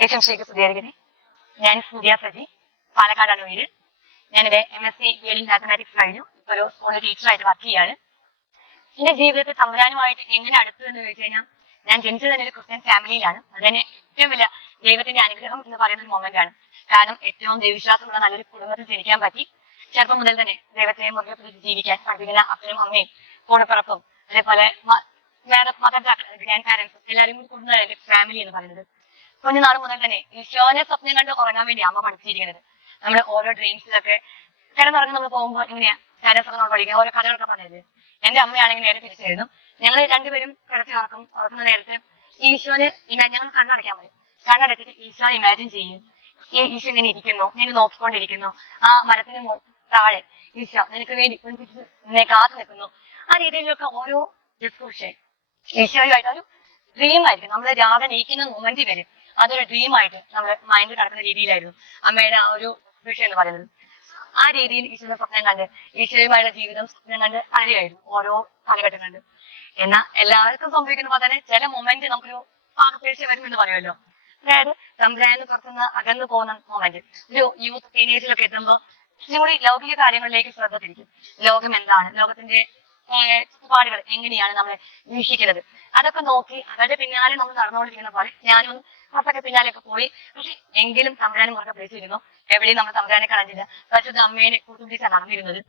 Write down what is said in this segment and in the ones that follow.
യേശുശേഖർ സ്തുതിയായിരിക്കട്ടെ. ഞാൻ സൂര്യ സജി, പാലക്കാടാണ് വീട്. ഞാനിവിടെ MSc ബിഎഡിൻ മാത്തമാറ്റിക്സ് കഴിഞ്ഞു. ഒരു സ്കൂളിൽ ടീച്ചറായിട്ട് വർക്ക് ചെയ്യാണ്. എന്റെ ജീവിതത്തിൽ തമ്പുരാനുമായിട്ട് എങ്ങനെ അടുത്തു എന്ന് ചോദിച്ചു കഴിഞ്ഞാൽ, ഞാൻ ജനിച്ചത് തന്നെ ഒരു ക്രിസ്ത്യൻ ഫാമിലിയിലാണ്. അത് തന്നെ ഏറ്റവും വലിയ ദൈവത്തിന്റെ അനുഗ്രഹം എന്ന് പറയുന്ന ഒരു മൊമെന്റ് ആണ്. കാരണം ഏറ്റവും ദൈവവിശ്വാസമുള്ള നല്ലൊരു കുടുംബത്തിൽ ജനിക്കാൻ പറ്റി. ചെറുപ്പം മുതൽ തന്നെ ദൈവത്തെ മുറുകെ പിടിച്ച് ജീവിക്കാൻ പഠിപ്പിക്കുന്ന അപ്പനും അമ്മയും കൂടപ്പിറപ്പും അതേപോലെ മാതാപിതാക്കൾ ഗ്രാൻഡ് പാരന്റ്സും എല്ലാവരും കൂടി കൂടുന്ന ഫാമിലി എന്ന് പറയുന്നത്. കുഞ്ഞുനാൾ മുതൽ തന്നെ ഈശോനെ സ്വപ്നം കണ്ട് ഉറങ്ങാൻ വേണ്ടി അമ്മ പഠിപ്പിച്ചിരിക്കുന്നത്. നമ്മുടെ ഓരോ ഡ്രീംസിലൊക്കെ കിടന്നുറങ്ങി നമ്മൾ പോകുമ്പോൾ ഇങ്ങനെയാ സ്റ്റാറ്റസ് നമ്മൾ പഠിക്കുക, ഓരോ കഥകളൊക്കെ പറഞ്ഞത്. എന്റെ അമ്മയാണെങ്കിൽ നേരെ തിരിച്ചായിരുന്നു. ഞങ്ങൾ രണ്ടുപേരും കിടത്തി ഉറക്കുന്ന നേരത്ത് ഈശോന് ഞങ്ങൾ കണ്ണടയ്ക്കാൻ പറയും. കണ്ണടച്ചിട്ട് ഈശോ ഇമാജിൻ ചെയ്യും. ഈ ഈശോ ഇങ്ങനെ ഇരിക്കുന്നു, ഞാൻ നോക്കിക്കൊണ്ടിരിക്കുന്നു. ആ മരത്തിന് താഴെ ഈശോ നിനക്ക് വേണ്ടി നിന്നെ കാത്തു നിൽക്കുന്നു. ആ രീതിയിലൊക്കെ ഓരോ ഡിസ്കഷൻ ഈശോയുമായിട്ട് ഒരു ഡ്രീം ആയിരിക്കും. നമ്മൾ രാവിലെ നീക്കുന്ന മൊമെന്റ് വരും അതൊരു ഡ്രീം ആയിട്ട് നമ്മുടെ മൈൻഡിൽ നടക്കുന്ന രീതിയിലായിരുന്നു അമ്മയുടെ ആ ഒരു വിഷയം എന്ന് പറയുന്നത്. ആ രീതിയിൽ ഈശോയുടെ സ്വപ്നം കണ്ട് ഈശോയുമായുള്ള ജീവിതം സ്വപ്നം കണ്ട് അറിയായിരുന്നു ഓരോ കാലഘട്ടങ്ങളിൽ. എന്നാൽ എല്ലാവർക്കും സംഭവിക്കുന്ന പോലെ തന്നെ ചില മൊമെന്റ് നമുക്കൊരു പാകപ്പേഴ്ച വരും എന്ന് പറയുമല്ലോ. അതായത് തമ്പുരാന് പുറത്തുനിന്ന് അകന്നു പോകുന്ന മൊമെന്റ് ഒരു യൂത്ത് ടീനേജിലൊക്കെ എത്തുമ്പോൾ ഇച്ചിരി ലൗകിക കാര്യങ്ങളിലേക്ക് ശ്രദ്ധ തിരിക്കും. ലോകം എന്താണ്, ലോകത്തിന്റെ ചുറ്റുപാടുകൾ എങ്ങനെയാണ് നമ്മളെ വീക്ഷിക്കുന്നത്, അതൊക്കെ നോക്കി അവരുടെ പിന്നാലെ നമ്മൾ നടന്നുകൊണ്ടിരിക്കുന്ന പോലെ ഞാനും അപ്പൊക്കെ പിന്നാലെയൊക്കെ പോയി. പക്ഷെ എങ്കിലും തമ്പുരാനെ മുറുകെ പിടിച്ചിരുന്നു. എവിടെയും നമ്മൾ തമ്പുരാനെ കളഞ്ഞില്ല. പക്ഷെ അമ്മേനെ കൂട്ടുപിടിച്ചാണ് നടന്നിരുന്നത്.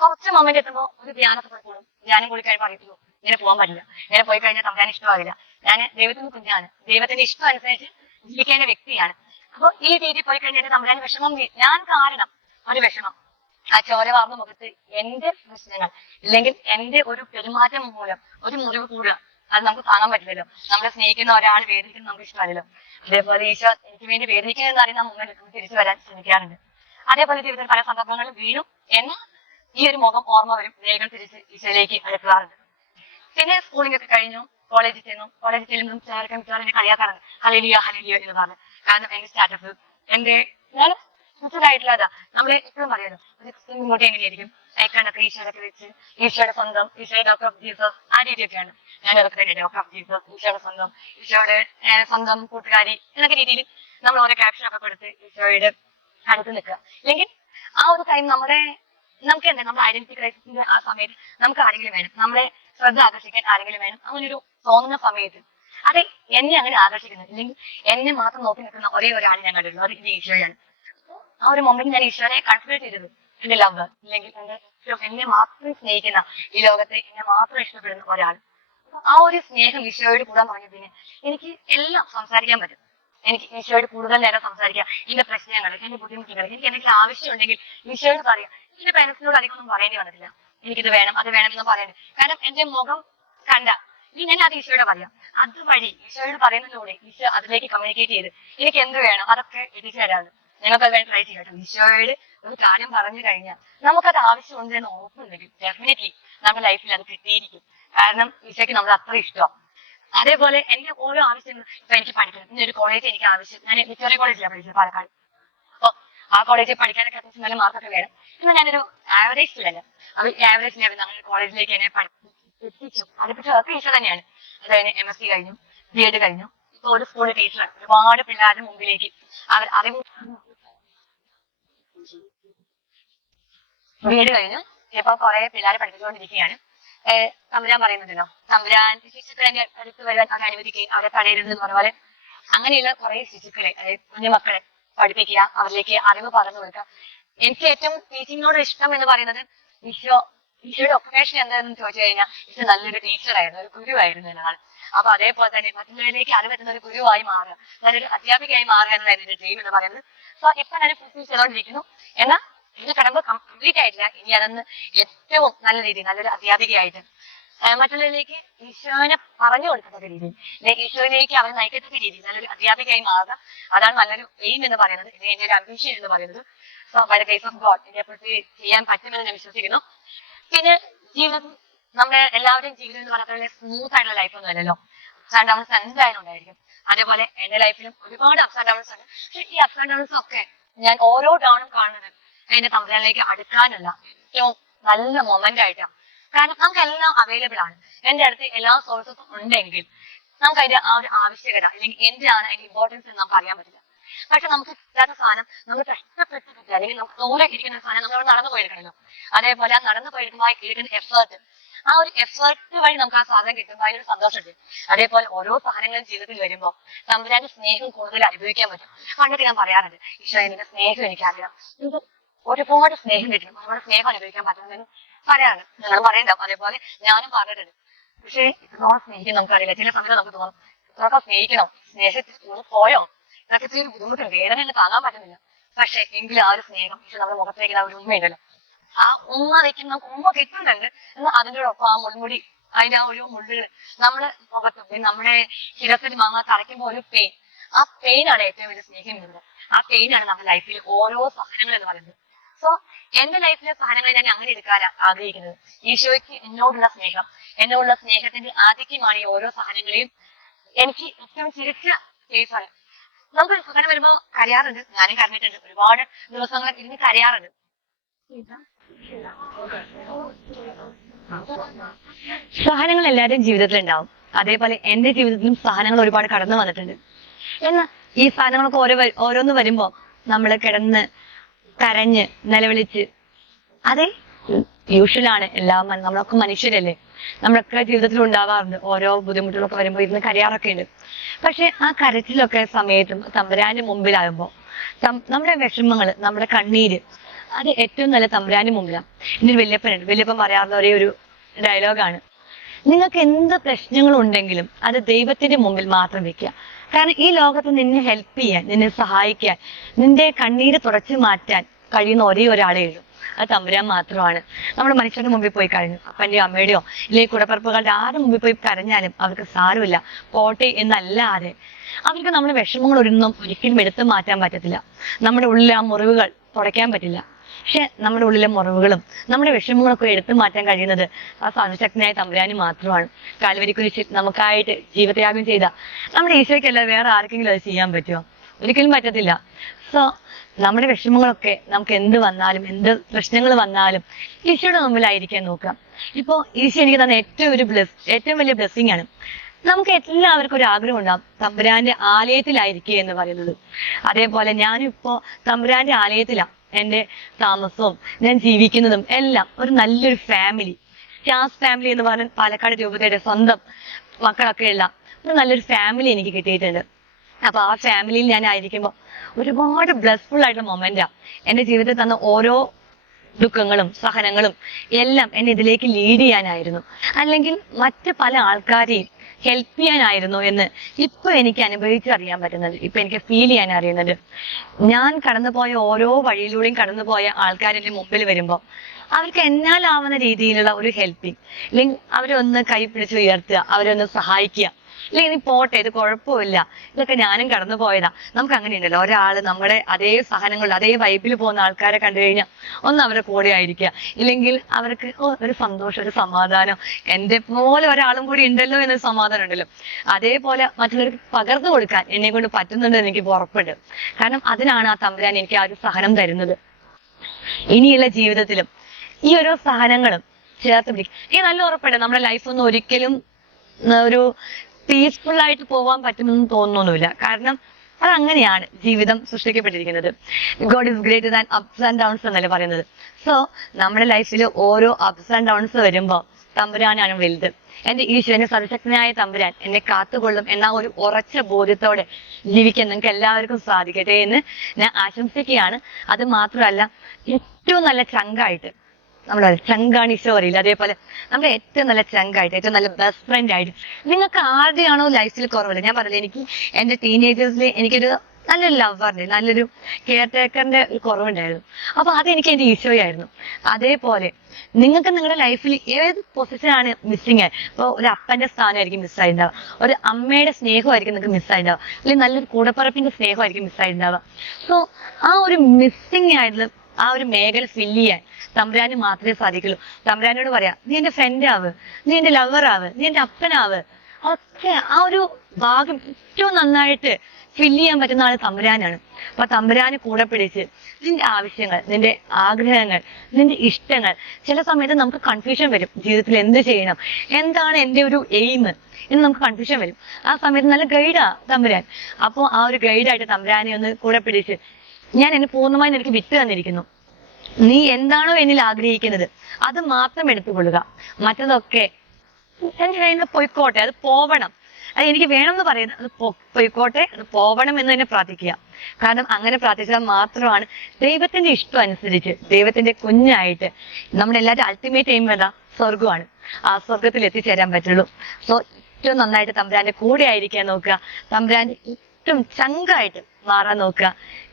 കുറച്ച് മൊമെന്റ് എത്തുമ്പോൾ ഒരു ധ്യാനത്തെ കൂടും. ധ്യാനം കൂടി കഴിയുമ്പോൾ അറിയത്തുള്ളൂ ഇങ്ങനെ പോകാൻ പറ്റില്ല. ഇങ്ങനെ പോയി കഴിഞ്ഞാൽ തമ്പുരാൻ ഇഷ്ടമാകില്ല. ഞാൻ ദൈവത്തിന് കുഞ്ഞാണ്, ദൈവത്തിന്റെ ഇഷ്ടം അനുസരിച്ച് ജീവിക്കേണ്ട വ്യക്തിയാണ്. അപ്പൊ ഈ രീതിയിൽ പോയി കഴിഞ്ഞാൽ തമ്പുരാൻ വിഷമം, ഞാൻ കാരണം ഒരു വിഷമം. ആ ചോര വാർന്ന മുഖത്ത് എന്റെ പ്രശ്നങ്ങൾ ഇല്ലെങ്കിൽ എന്റെ ഒരു പെരുമാറ്റം മൂലം ഒരു മുറിവ് കൂടുക, അത് നമുക്ക് താങ്ങാൻ പറ്റില്ലല്ലോ. നമ്മളെ സ്നേഹിക്കുന്ന ഒരാൾ വേദനിക്കുന്നത് നമുക്ക് ഇഷ്ടമല്ലല്ലോ. അതേപോലെ ഈശോ എനിക്ക് വേണ്ടി വേദനിക്കുന്നതെന്ന് അറിയുന്ന മുന്നിൽ തിരിച്ചു വരാൻ ശ്രമിക്കാറുണ്ട്. അതേപോലെ ജീവിതത്തിൽ പല സന്ദർഭങ്ങളും വീഴും. എന്നാൽ ഈ ഒരു മുഖം ഓർമ്മ വരും, വേഗം തിരിച്ച് ഈശോയിലേക്ക് അടുക്കാറുണ്ട്. പിന്നെ സ്കൂളിംഗ് ഒക്കെ കഴിഞ്ഞു, കോളേജിൽ ചെല്ലുമ്പോഴും മിക്കവാറും കളിയാക്കാറുണ്ട് ഹല്ലേലൂയ ഹല്ലേലൂയ എന്ന് പറഞ്ഞു. കാരണം എന്റെ സ്റ്റാറ്റസ് എന്റെ ആയിട്ടുള്ളതാ. നമ്മൾ എപ്പോഴും പറയാലോ ഒരു ക്രിസ്ത്യൻ മുന്നോട്ട് എങ്ങനെയായിരിക്കും ഐക്കണൊക്കെ ഈശോയൊക്കെ വെച്ച് ഈശോയുടെ സ്വന്തം, ഈശോയുടെ ഡോക്ടർ ഓഫ് ജീസസ്, ആ രീതിയൊക്കെയാണ്. ഞാൻ അതൊക്കെ തന്നെ ഡോക്ടർ ഓഫ് ജീസസ്, ഈശോയുടെ സ്വന്തം, ഈശോയുടെ സ്വന്തം കൂട്ടുകാരി എന്നൊക്കെ രീതിയിൽ നമ്മൾ ഓരോ ക്യാപ്ഷൻ ഒക്കെ കൊടുത്ത് ഈശോയുടെ അടുത്ത് നിൽക്കുക. അല്ലെങ്കിൽ ആ ഒരു ടൈം നമുക്ക് എന്താ നമ്മുടെ ഐഡന്റിറ്റി ക്രൈസിസിന്റെ ആ സമയത്ത് നമുക്ക് ആരെങ്കിലും വേണം, നമ്മളെ ശ്രദ്ധ ആകർഷിക്കാൻ ആരെങ്കിലും വേണം. അങ്ങനൊരു തോന്നുന്ന സമയത്ത് അത് എന്നെ അങ്ങനെ ആകർഷിക്കുന്നത് ഇല്ലെങ്കിൽ എന്നെ മാത്രം നോക്കി നിൽക്കുന്ന ഒരേ ഒരാളെ ഞാൻ കണ്ടിട്ടുള്ളൂ, അത് ഈശോയാണ്. ആ ഒരു മൊമെന്റ് ഞാൻ ഈശോനെ കൺസിഡർ ചെയ്തത് എന്റെ ലവ് ഇല്ലെങ്കിൽ എന്നെ മാത്രം സ്നേഹിക്കുന്ന, ഈ ലോകത്തെ എന്നെ മാത്രം ഇഷ്ടപ്പെടുന്ന ഒരാൾ. ആ ഒരു സ്നേഹം ഈശോയോട് കൂടാൻ പറഞ്ഞ പിന്നെ എനിക്ക് എല്ലാം സംസാരിക്കാൻ പറ്റും. എനിക്ക് ഈശോയോട് കൂടുതൽ നേരം സംസാരിക്കാം. എന്റെ പ്രശ്നങ്ങൾ, എന്റെ ബുദ്ധിമുട്ടുകൾ, എനിക്ക് എന്തെങ്കിലും ആവശ്യമുണ്ടെങ്കിൽ ഈശോയോട് പറയാം. എന്റെ പേരൻസിനോട് അധികമൊന്നും പറയേണ്ടി വന്നിട്ടില്ല. എനിക്കിത് വേണം അത് വേണം എന്ന് പറയേണ്ടത്. കാരണം എന്റെ മുഖം കണ്ട ഇനി ഞാൻ അത് ഈശോയോട് പറയാം. അതുവഴി ഈശോയോട് പറയുന്നതിലൂടെ ഈശോ അതിലേക്ക് കമ്മ്യൂണിക്കേറ്റ് ചെയ്ത് എനിക്ക് എന്ത് വേണം അതൊക്കെ എത്തിച്ചു തരാറ്. ഞങ്ങൾക്ക് അത് വേണ്ടി ട്രൈ ചെയ്യാം. ഈശോയോട് ഒരു കാര്യം പറഞ്ഞു കഴിഞ്ഞാൽ നമുക്കത് ആവശ്യമുണ്ട് എന്ന് ഉറപ്പുണ്ടെങ്കിൽ ഡെഫിനറ്റ്ലി നമ്മുടെ ലൈഫിൽ അത് കിട്ടിയിരിക്കും. കാരണം ഈശോയ്ക്ക് നമ്മൾ അത്ര ഇഷ്ടമാണ്. അതേപോലെ എന്റെ ഓരോ ആവശ്യങ്ങളും ഇപ്പൊ എനിക്ക് പഠിക്കണം, ഇനി ഒരു കോളേജ് എനിക്ക് ആവശ്യം. ഞാൻ വിക്ടോറിയ കോളേജിലാണ് പഠിച്ചത്, പാലക്കാട്. അപ്പൊ ആ കോളേജിൽ പഠിക്കാനൊക്കെ അത്യാവശ്യം നല്ല മാർക്കൊക്കെ വേണം. എന്നാൽ ഞാനൊരു ആവറേജ് സ്റ്റുഡന്റ്. അപ്പൊ ആവറേജ് ലെവൽ അങ്ങനെ കോളേജിലേക്ക് എന്നെ എത്തിച്ചു. പഠിപ്പിച്ചു അതൊക്കെ ഈശോ തന്നെയാണ്. അത് കഴിഞ്ഞ് MSc കഴിഞ്ഞു, BEd കഴിഞ്ഞു. ഇപ്പൊ ഒരു സ്കൂളിൽ ടീച്ചറാണ്. ഒരുപാട് പിള്ളേരുടെ മുമ്പിലേക്ക് അവർ അറിവ് BEd കഴിഞ്ഞു. ഇപ്പൊ കുറെ പിള്ളേരെ പഠിപ്പിച്ചുകൊണ്ടിരിക്കുകയാണ്. തമ്പുരാൻ പറയുന്നുണ്ടല്ലോ, തമ്പുരാൻ ശിശുക്കളെ എന്റെ അടുത്ത് വരുവാൻ അവരെ അനുവദിക്കുകയും അവരെ തടയരുതെന്ന് പറഞ്ഞ പോലെ അങ്ങനെയുള്ള കുറെ ശിശുക്കളെ, അതായത് കുഞ്ഞുമക്കളെ പഠിപ്പിക്കുക, അവരിലേക്ക് അറിവ് പറഞ്ഞു കൊടുക്കുക. എനിക്ക് ഏറ്റവും ടീച്ചിങ്ങിനോട് ഇഷ്ടം എന്ന് പറയുന്നത് ഈശോയുടെ ഒക്കുപേഷൻ എന്താണെന്ന് ചോദിച്ചു കഴിഞ്ഞാൽ ഈശോ നല്ലൊരു ടീച്ചറായിരുന്നു, ഒരു ഗുരുവായിരുന്നു എന്നതാണ്. അപ്പൊ അതേപോലെ തന്നെ മറ്റുള്ളവരിലേക്ക് അറിവെത്തുന്ന ഒരു ഗുരുവായി മാറുക, നല്ലൊരു അധ്യാപികയായി മാറുക എന്നതായിരുന്നു എന്റെ ഡ്രീം എന്ന് പറയുന്നത്. സോ ഇപ്പൊ ഞാൻ ഫുൾഫിൽ ചെയ്തുകൊണ്ടിരിക്കുന്നു. എന്നാൽ എന്റെ കടമ്പ കംപ്ലീറ്റ് ആയിട്ടില്ല. ഇനി അതൊന്ന് ഏറ്റവും നല്ല രീതിയിൽ നല്ലൊരു അധ്യാപികയായിട്ട് മറ്റുള്ളവരിലേക്ക് ഈശോനെ പറഞ്ഞു കൊടുക്കത്തക്ക രീതിയിൽ, ഈശോയിലേക്ക് അവരെ നയിക്കത്തക്ക രീതിയിൽ നല്ലൊരു അധ്യാപികയായി മാറുക. അതാണ് നല്ലൊരു എയിം എന്ന് പറയുന്നത്, എന്റെ ഒരു അംബിഷൻ എന്ന് പറയുന്നത്. So by the grace of God ഇതിനെപ്പറ്റി ചെയ്യാൻ പറ്റുമെന്ന് ഞാൻ വിശ്വസിക്കുന്നു. പിന്നെ ജീവിതത്തിൽ നമ്മുടെ എല്ലാവരുടെയും ജീവിതം എന്ന് പറഞ്ഞാൽ സ്മൂത്ത് ആയിട്ടുള്ള ലൈഫ് ഒന്നും അല്ലല്ലോ. അപ്സ് ആൻഡ് ഡൗൺസ് എന്തായാലും ഉണ്ടായിരിക്കും. അതേപോലെ എന്റെ ലൈഫിലും ഒരുപാട് അപ്സ് ആൻഡ് ഡൗൺസ് ഉണ്ട്. പക്ഷെ ഈ അപ്സ് ആൻഡ് ഡൗൺസ് ഒക്കെ ഞാൻ ഓരോ ഡൗണും കാണുന്നത് എന്റെ തമ്പുരാനിലേക്ക് അടുക്കാനുള്ള ഏറ്റവും നല്ല മൊമെന്റ് ആയിട്ടാണ്. കാരണം നമുക്ക് എല്ലാം അവൈലബിൾ ആണ്. എന്റെ അടുത്ത് എല്ലാ സോഴ്സസും ഉണ്ടെങ്കിൽ നമുക്ക് അതിന്റെ ആ ഒരു ആവശ്യകത അല്ലെങ്കിൽ എന്തിനാണ് അതിന്റെ ഇമ്പോർട്ടൻസ് എന്ന് നമുക്ക് അറിയാൻ പറ്റില്ല. പക്ഷെ നമുക്ക് കിട്ടാത്ത സാധനം നമുക്ക് കഷ്ടപ്പെട്ട് കിട്ടുക, അല്ലെങ്കിൽ നമുക്ക് ദൂരെ ഇരിക്കുന്ന സാധനം നമ്മൾ നടന്നു പോയിരിക്കണല്ലോ. അതേപോലെ ആ നടന്നു പോയിരിക്കുമ്പോൾ ഇരിക്കുന്ന എഫേർട്ട്, ആ ഒരു എഫേർട്ട് വഴി നമുക്ക് ആ സാധനം കിട്ടുമ്പോൾ അതിനൊരു സന്തോഷമുണ്ട്. അതേപോലെ ഓരോ സാധനങ്ങളും ജീവിതത്തിൽ വരുമ്പോൾ തമ്പുരാന്റെ സ്നേഹം കൂടുതൽ അനുഭവിക്കാൻ പറ്റും. പണ്ടൊക്കെ ഞാൻ പറയാറുണ്ട്, ഈശോ നിന്റെ സ്നേഹം എനിക്കറിയാം, എനിക്ക് ഒരുപാട് സ്നേഹം കിട്ടണം, ഒരുപാട് സ്നേഹം അനുഭവിക്കാൻ പറ്റുമെന്ന് പറയാറുണ്ട്. നിങ്ങൾ പറയണ്ടാവും, അതേപോലെ ഞാനും പറഞ്ഞിട്ടുണ്ട്. പക്ഷേ ഇത്രത്തോളം സ്നേഹിക്കാൻ നമുക്കറിയില്ല. ചില സമയത്ത് നമുക്ക് തോന്നും ഇത്രയൊക്കെ സ്നേഹിക്കണം, സ്നേഹത്തിൽ പോയോ, ഇതൊക്കെ ഒരു ബുദ്ധിമുട്ട്, വേദന എന്ന് താങ്ങാൻ പറ്റുന്നില്ല. പക്ഷെ എങ്കിലും ആ ഒരു സ്നേഹം ഈശോ നമ്മുടെ മുഖത്തേക്ക് ആ ഒരു ഉമ്മയുണ്ടല്ലോ, ആ ഉമ്മ വയ്ക്കുന്ന നമുക്ക് ഉമ്മ കിട്ടുന്നുണ്ട് എന്നാൽ അതിൻ്റെ ഒപ്പം ആ മുൾമുടി, അതിന്റെ ആ ഒരു മുള്ളുകൾ നമ്മുടെ മുഖത്ത് നമ്മുടെ ശിരത്തിൽ മാങ്ങ തറയ്ക്കുമ്പോൾ ഒരു പെയിൻ, ആ പെയിനാണ് ഏറ്റവും വലിയ സ്നേഹം വരുന്നത്. ആ പെയിനാണ് നമ്മുടെ ലൈഫിൽ ഓരോ സഹനങ്ങൾ എന്ന് പറയുന്നത്. സോ എന്റെ ലൈഫിലെ സഹനങ്ങൾ ഞാൻ അങ്ങനെ എടുക്കാൻ ആഗ്രഹിക്കുന്നത്. ഈശോയ്ക്ക് എന്നോടുള്ള സ്നേഹം, എന്നോടുള്ള സ്നേഹത്തിന്റെ ആധിക്യമാണ് ഈ ഓരോ സഹനങ്ങളെയും എനിക്ക് ഏറ്റവും ചിരിച്ച കേസാണ്. നമുക്ക് സഹനം വരുമ്പോ കരയാറുണ്ട്, ഞാനും കരഞ്ഞിട്ടുണ്ട്, ഒരുപാട് ദിവസങ്ങൾ ഇരുന്ന് കരയാറുണ്ട്. സഹനങ്ങൾ എല്ലാവരുടെയും ജീവിതത്തിൽ ഉണ്ടാവും. അതേപോലെ എന്റെ ജീവിതത്തിലും സഹനങ്ങൾ ഒരുപാട് കടന്നു വന്നിട്ടുണ്ട്. എന്നാൽ ഈ സഹനങ്ങളൊക്കെ ഓരോന്ന് വരുമ്പോ നമ്മള് കിടന്ന് കരഞ്ഞ് നിലവിളിച്ച്, അതെ യൂഷ്വലാണ്, നമ്മളൊക്കെ മനുഷ്യരല്ലേ, നമ്മളൊക്കെ ജീവിതത്തിൽ ഉണ്ടാവാറുണ്ട്. ഓരോ ബുദ്ധിമുട്ടുകളൊക്കെ വരുമ്പോൾ ഇരുന്ന് കരയാറൊക്കെ ഉണ്ട്. പക്ഷെ ആ കരച്ചിലൊക്കെ സമയത്തും തമ്പുരാന്റെ മുമ്പിലാകുമ്പോ നമ്മുടെ വിഷമങ്ങള്, നമ്മുടെ കണ്ണീര്, അത് ഏറ്റവും നല്ല തമ്പുരാന്റെ മുമ്പിലാണ്. ഇന്നൊരു വല്യപ്പൻ പറയാറുള്ള ഒരേ ഒരു ഡയലോഗാണ്, നിങ്ങൾക്ക് എന്ത് പ്രശ്നങ്ങളുണ്ടെങ്കിലും അത് ദൈവത്തിന്റെ മുമ്പിൽ മാത്രം വെക്കുക. കാരണം ഈ ലോകത്ത് നിന്നെ ഹെൽപ്പ് ചെയ്യാൻ, നിന്നെ സഹായിക്കാൻ, നിന്റെ കണ്ണീര് തുടച്ചു മാറ്റാൻ കഴിയുന്ന ഒരേ ഒരാളേ ഉള്ളൂ, അത് തമ്പുരാൻ മാത്രമാണ്. നമ്മുടെ മനുഷ്യരുടെ മുമ്പിൽ പോയി കരഞ്ഞു, അപ്പന്റെയോ അമ്മയുടെയോ ഇല്ലെങ്കിൽ കൂടപ്പറപ്പുകളുടെ ആരുടെ മുമ്പിൽ പോയി കരഞ്ഞാലും അവർക്ക് സാരമില്ല, പോട്ടെ എന്നല്ലാതെ അവർക്ക് നമ്മുടെ വിഷമങ്ങൾ ഒരിക്കലും എടുത്തു മാറ്റാൻ പറ്റത്തില്ല. നമ്മുടെ ഉള്ളിലെ ആ മുറിവുകൾ തുടയ്ക്കാൻ പറ്റില്ല. പക്ഷെ നമ്മുടെ ഉള്ളിലെ മുറിവുകളും നമ്മുടെ വിഷമങ്ങളൊക്കെ എടുത്തു മാറ്റാൻ കഴിയുന്നത് ആ സർവശക്തനായ തമ്പുരാന് മാത്രമാണ്. കാൽവരിക്കുരിശിൽ നമുക്കായിട്ട് ജീവത്യാഗം ചെയ്ത നമ്മുടെ ഈശോയ്ക്കല്ല വേറെ ആർക്കെങ്കിലും അത് ചെയ്യാൻ പറ്റുമോ? ഒരിക്കലും പറ്റത്തില്ല. സോ നമ്മുടെ വിഷമങ്ങളൊക്കെ നമുക്ക് എന്ത് വന്നാലും, എന്ത് പ്രശ്നങ്ങൾ വന്നാലും ഈശോയുടെ മുമ്പിലായിരിക്കാൻ നോക്കാം. ഇപ്പോ ഈശോ എനിക്ക് തന്ന ഏറ്റവും വലിയ ബ്ലെസ്സിങ് ആണ്. നമുക്ക് എല്ലാവർക്കും ഒരു ആഗ്രഹം ഉണ്ടാവും തമ്പുരാന്റെ ആലയത്തിലായിരിക്കുക എന്ന് പറയുന്നത്. അതേപോലെ ഞാനും ഇപ്പോ തമ്പുരാന്റെ ആലയത്തിലാണ് എന്റെ താമസവും ഞാൻ ജീവിക്കുന്നതും എല്ലാം. ഒരു നല്ലൊരു ഫാമിലി, സ്റ്റാഫ് ഫാമിലി എന്ന് പറഞ്ഞ പാലക്കാട് രൂപതയുടെ സ്വന്തം മക്കളൊക്കെ ഉള്ള ഒരു നല്ലൊരു ഫാമിലി എനിക്ക് കിട്ടിയിട്ടുണ്ട്. അപ്പൊ ആ ഫാമിലിയിൽ ഞാൻ ആയിരിക്കുമ്പോൾ ഒരുപാട് ബ്ലെസ്ഫുൾ ആയിട്ടുള്ള മൊമെന്റാ. എന്റെ ജീവിതത്തിൽ തന്ന ഓരോ ദുഃഖങ്ങളും സഹനങ്ങളും എല്ലാം എന്നെ ഇതിലേക്ക് ലീഡ് ചെയ്യാനായിരുന്നു, അല്ലെങ്കിൽ മറ്റ് പല ആൾക്കാരെയും ഹെൽപ്പ് ചെയ്യാനായിരുന്നു എന്ന് ഇപ്പൊ എനിക്ക് അനുഭവിച്ചറിയാൻ പറ്റുന്നത്, ഇപ്പൊ എനിക്ക് ഫീൽ ചെയ്യാൻ അറിയുന്നത്. ഞാൻ കടന്നുപോയ ഓരോ വഴിയിലൂടെയും കടന്നുപോയ ആൾക്കാരുടെ മുമ്പിൽ വരുമ്പോൾ അവർക്ക് എന്നാലാവുന്ന രീതിയിലുള്ള ഒരു ഹെൽപ്പിങ്, അല്ലെങ്കിൽ അവരെ ഒന്ന് കൈ പിടിച്ച് ഉയർത്തുക, അവരെ ഒന്ന് സഹായിക്കുക, അല്ലെങ്കിൽ നീ പോട്ടെ, ഇത് കുഴപ്പമില്ല, ഇതൊക്കെ ഞാനും കടന്നു പോയതാ. നമുക്ക് അങ്ങനെ ഉണ്ടല്ലോ, ഒരാള് നമ്മുടെ അതേ സഹനങ്ങളിൽ അതേ വൈബിൽ പോകുന്ന ആൾക്കാരെ കണ്ടു കഴിഞ്ഞാൽ ഒന്ന് അവരുടെ കൂടെ ആയിരിക്കുക, ഇല്ലെങ്കിൽ അവർക്ക് ഒരു സന്തോഷം, ഒരു സമാധാനം, എന്റെ പോലെ ഒരാളും കൂടി ഉണ്ടല്ലോ എന്നൊരു സമാധാനം ഉണ്ടല്ലോ. അതേപോലെ മറ്റുള്ളവർക്ക് പകർന്നു കൊടുക്കാൻ എന്നെ കൊണ്ട് പറ്റുന്നുണ്ട് എന്ന് എനിക്ക് ഉറപ്പുണ്ട്. കാരണം അതിനാണ് ആ തമ്പുരാൻ എനിക്ക് ആ ഒരു സഹനം തരുന്നത്. ഇനിയുള്ള ജീവിതത്തിലും ഈ ഓരോ സഹനങ്ങളും ചേർത്ത് പിടിക്കും. എനിക്ക് നല്ല ഉറപ്പുണ്ട് നമ്മുടെ ലൈഫൊന്നും ഒരിക്കലും ഒരു പീസ്ഫുൾ ആയിട്ട് പോവാൻ പറ്റുമെന്ന് തോന്നുന്നൊന്നുമില്ല. കാരണം അതങ്ങനെയാണ് ജീവിതം സൃഷ്ടിക്കപ്പെട്ടിരിക്കുന്നത്. God is greater than ups and downs എന്നല്ലേ പറയുന്നത്. സോ നമ്മുടെ ലൈഫിൽ ഓരോ അപ്സ് ആൻഡ് ഡൗൺസ് വരുമ്പോൾ തമ്പുരാനാണ് വലുത്. എന്റെ ഈശോന്റെ സർവശക്തനായ തമ്പുരാൻ എന്നെ കാത്തുകൊള്ളും എന്ന ഒരു ഉറച്ച ബോധ്യത്തോടെ ജീവിക്കാൻ നിങ്ങൾക്ക് എല്ലാവർക്കും സാധിക്കട്ടെ എന്ന് ഞാൻ ആശംസിക്കുകയാണ്. അത് മാത്രമല്ല, ഏറ്റവും നല്ല ചങ്കായിട്ട്, നമ്മുടെ ചങ്കാണ് ഈശോ പറയില്ല, അതേപോലെ നമ്മുടെ ഏറ്റവും നല്ല ചങ്കായിട്ട്, ഏറ്റവും നല്ല ബെസ്റ്റ് ഫ്രണ്ട് ആയിട്ട് നിങ്ങൾക്ക് ആരുടെയാണോ ലൈഫിൽ കുറവില്ല. ഞാൻ പറഞ്ഞില്ല, എനിക്ക് എന്റെ ടീനേജേഴ്സിൽ എനിക്കൊരു നല്ലൊരു ലവറിന്റെ, നല്ലൊരു കെയർ ടേക്കറിന്റെ ഒരു കുറവുണ്ടായിരുന്നു. അപ്പൊ അതെനിക്ക് എന്റെ ഈശോയായിരുന്നു. അതേപോലെ നിങ്ങൾക്ക് നിങ്ങളുടെ ലൈഫിൽ ഏത് പൊസിഷനാണ് മിസ്സിങ് ആയത്, ഇപ്പോൾ ഒരു അപ്പന്റെ സ്ഥാനമായിരിക്കും മിസ്സായിട്ടുണ്ടാവുക, ഒരു അമ്മയുടെ സ്നേഹമായിരിക്കും നിങ്ങൾക്ക് മിസ്സായിട്ടുണ്ടാവുക, അല്ലെങ്കിൽ നല്ലൊരു കൂടപ്പറപ്പിന്റെ സ്നേഹമായിരിക്കും മിസ്സായിട്ടുണ്ടാവുക. സോ ആ ഒരു മിസ്സിങ് ആയിട്ടുള്ള ആ ഒരു മേഖല ഫില്ല് ചെയ്യാൻ തമ്പുരാന് മാത്രമേ സാധിക്കുള്ളൂ. തമ്പുരാനോട് പറയാം, നീ എന്റെ ഫ്രണ്ട് ആവ്, നീ എന്റെ ലവർ ആവ്, നീ എന്റെ അപ്പനാവ്. ഒക്കെ ആ ഒരു ഭാഗം ഏറ്റവും നന്നായിട്ട് ഫില്ല് ചെയ്യാൻ പറ്റുന്ന ആള് തമ്പുരാനാണ്. അപ്പൊ തമ്പുരാന് കൂടെ പിടിച്ച് നിന്റെ ആവശ്യങ്ങൾ, നിന്റെ ആഗ്രഹങ്ങൾ, നിന്റെ ഇഷ്ടങ്ങൾ, ചില സമയത്ത് നമുക്ക് കൺഫ്യൂഷൻ വരും, ജീവിതത്തിൽ എന്ത് ചെയ്യണം, എന്താണ് എന്റെ ഒരു എയിം എന്ന് നമുക്ക് കൺഫ്യൂഷൻ വരും. ആ സമയത്ത് നല്ല ഗൈഡാ തമ്പുരാൻ. അപ്പൊ ആ ഒരു ഗൈഡായിട്ട് തമ്പുരാനെ ഒന്ന് കൂടെ പിടിച്ച്, ഞാൻ എന്നെ പൂർണ്ണമായി നിനക്ക് വിട്ട് തന്നിരിക്കുന്നു, നീ എന്താണോ എന്നിൽ ആഗ്രഹിക്കുന്നത് അത് മാത്രം എടുത്തുകൊള്ളുക, മറ്റതൊക്കെ എന്റെ കയ്യിൽ നിന്ന് പൊയ്ക്കോട്ടെ, അത് പോവണം, അത് എനിക്ക് വേണം എന്ന് പറയുന്നത്, അത് പൊയ്ക്കോട്ടെ, അത് പോവണം എന്ന് തന്നെ പ്രാർത്ഥിക്കുക. കാരണം അങ്ങനെ പ്രാർത്ഥിച്ചാൽ മാത്രമാണ് ദൈവത്തിന്റെ ഇഷ്ടം അനുസരിച്ച് ദൈവത്തിന്റെ കുഞ്ഞായിട്ട് നമ്മുടെ എല്ലാവരും അൾട്ടിമേറ്റ് എയിം എന്താ? സ്വർഗമാണ്. ആ സ്വർഗത്തിൽ എത്തിച്ചേരാൻ പറ്റുള്ളൂ. സോ ഏറ്റവും നന്നായിട്ട് തമ്പുരാന്റെ കൂടെ ആയിരിക്കാൻ നോക്കുക, തമ്പുരാന്റെ ഏറ്റവും ചങ്കായിട്ട് മാറാൻ നോക്കുക,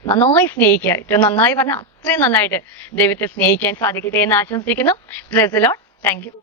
നന്നായി സ്നേഹിക്കുക. ഏറ്റവും നന്നായി പറഞ്ഞാൽ അത്രയും നന്നായിട്ട് ദൈവത്തെ സ്നേഹിക്കാൻ സാധിക്കട്ടെ എന്ന് ആശംസിക്കുന്നു. Praise the Lord. Thank you.